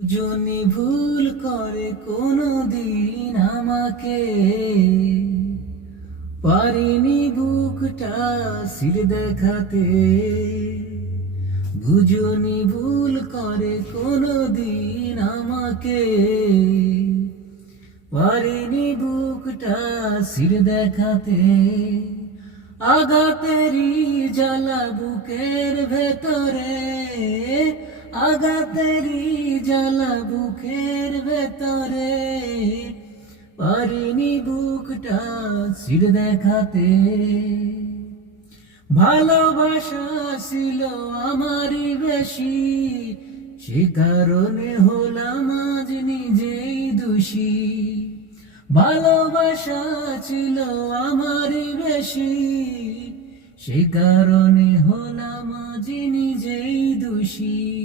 যদি ভুল করে কোনো দিন আমাকে, পারিনি বুকটা সির দেখাতে, বুঝনি ভুল করে কোনো দিন আমাকে, পারিনি বুকটা সির দেখাতে আগাতেরি জ্বালা বুকের ভেতরে আগাতেরি জ্বালা বুকের ভেতরে। পারিনি বুকটা সির দেখাতে। ভালোবাসা ছিল আমারই বেশি, সে কারণে হলাম আজ নিজেই দোষী। ভালোবাসা ছিল আমারই বেশি, সে কারণে হলাম আজ নিজেই দোষী।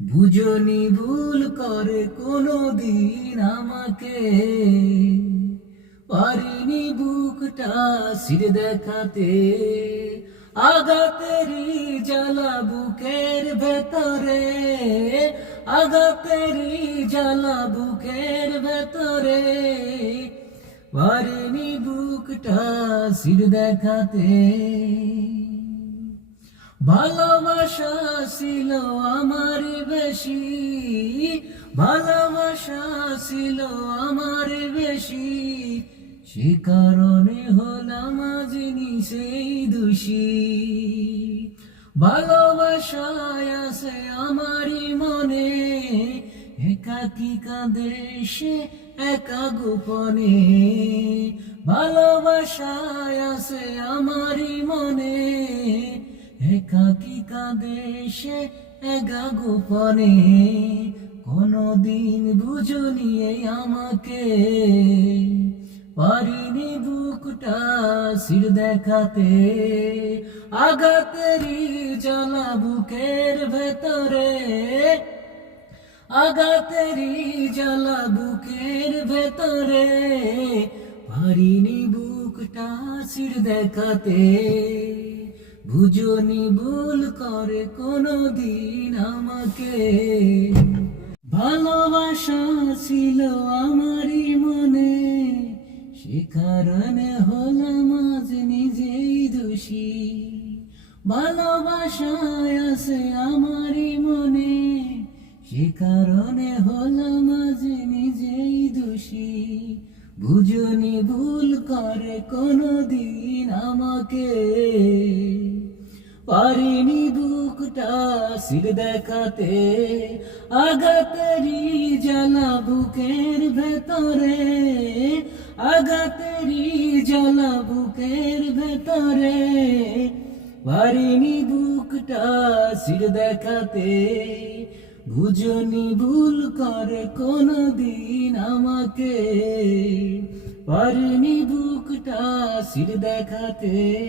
বুঝনি ভুল করে কোনো দিন আমাকে। পারিনি বুকটা সির দেখাতে আগাতেরি জ্বালা বুকের ভেতরে আগাতেরি জ্বালা বুকের ভেতরে। পারিনি বুকটা সির দেখাতে। ভালোবাসা ছিল আমার বেশি, ভালোবাসা ছিল আমার বেশি। সে কারণে হলাম আজ সেই দোষী। ভালোবাসায় আছে আমারই মনে একাকি কাঁদে সে একা গোপনে? ভালোবাসায় আছে আমারই মনে একাকি কাঁদে সে একা গোপনে। কোনদিন বুঝনি এই আমাকে। পারিনি বুকটা সির দেখাতে। আগাতেরি জ্বালা বুকের ভেতরে। আগাতেরি জ্বালা বুকের ভেতরে। পারিনি বুকটা সির দেখাতে। বুঝনি ভুল করে কোনো দিন আমাকে। ভালোবাসা ছিল আমারই মনে, সে কারণে হলাম আজ নিজেই দোষী। ভালোবাসায় আছে আমারই মনে, সে কারণে হলাম আজ নিজেই দোষী। বুঝনি ভুল করে কোনো দিন আমাকে। পারিনি বুকটা সির দেখাতে। আগাতেরি জ্বালা বুকের ভেতরে। আগাতেরি জ্বালা বুকের ভেতরে। পারিনি বুকটা সির দেখাতে। বুঝনি ভুল করে কোনো দিন আমাকে। পারিনি বুকটা সির দেখাতে।